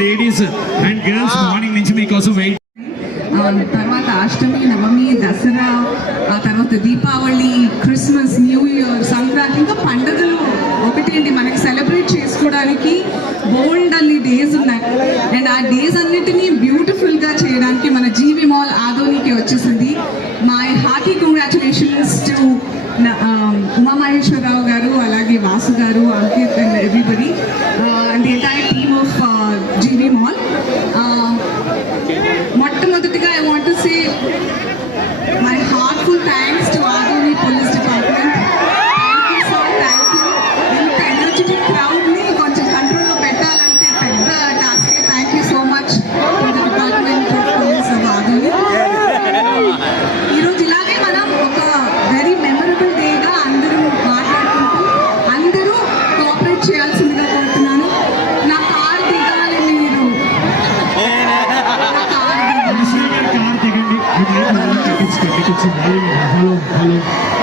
Ladies and girls morning నుంచి మీకోసం wait తర్వాత అష్టమి నవమి దసరా ఆ తర్వాత Deepavali Christmas new year Sankranti ఇంకా పండుగలు ఒకటేంటి? మనకి సెలబ్రేట్ చేసుకోవడానికి బోల్డ్ అన్ని డేస్ ఉన్నాయి. అండ్ ఆ డేస్ అన్నిటినీ బ్యూటిఫుల్గా చేయడానికి మన జీవి మాల్ ఆదోనికి వచ్చేసింది. My hearty congratulations to Umamaheswararao గారు అలాగే వాసు గారు అంకిత్ జీవి మాల్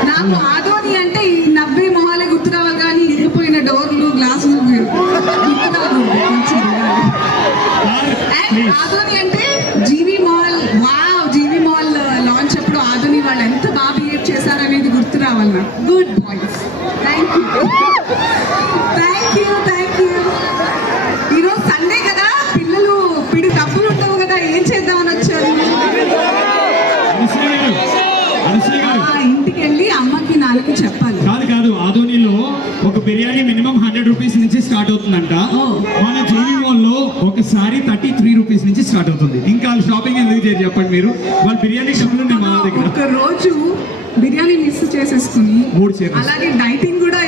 నాకు ఆదోని అంటే ఈ నవ్వే మొహాలే గుర్తు రావాలి కానీ ఇరిగిపోయిన డోర్లు గ్లాసులు ఆదోని అంటే GV mall. Wow GV mall launch అప్పుడు ఆదోని వాళ్ళు ఎంత బాగా బిహేవ్ చేశారనేది గుర్తు రావాలి నాకు. Good boys thank you thank you thank you ఈరోజు సండే కదా. పిల్లలు పిడి డబ్బులు ఉండవు కదా. ఏం చేద్దామని వచ్చారు అనుశ్రీ గారు అనుశ్రీ గారు ఆ, ఇంటికి వెళ్ళి నాన్నకి చెప్పాలి. కాదు కాదు. ఆదోనిలో ఒక బిర్యానీ మినిమం హండ్రెడ్ రూపీస్ నుంచి స్టార్ట్ అవుతుందంట. మన మాల్లో ఒకసారి థర్టీ త్రీ రూపీస్ నుంచి స్టార్ట్ అవుతుంది. ఇంకా షాపింగ్ ఎందుకు చేయరు చెప్పండి మీరు? వాళ్ళ బిర్యానీ డబ్బులు ఉన్నాయి మా దగ్గర. ఒక రోజు బిర్యానీ మిస్ చేసేసుకుని. అలాగే డైటింగ్ కూడా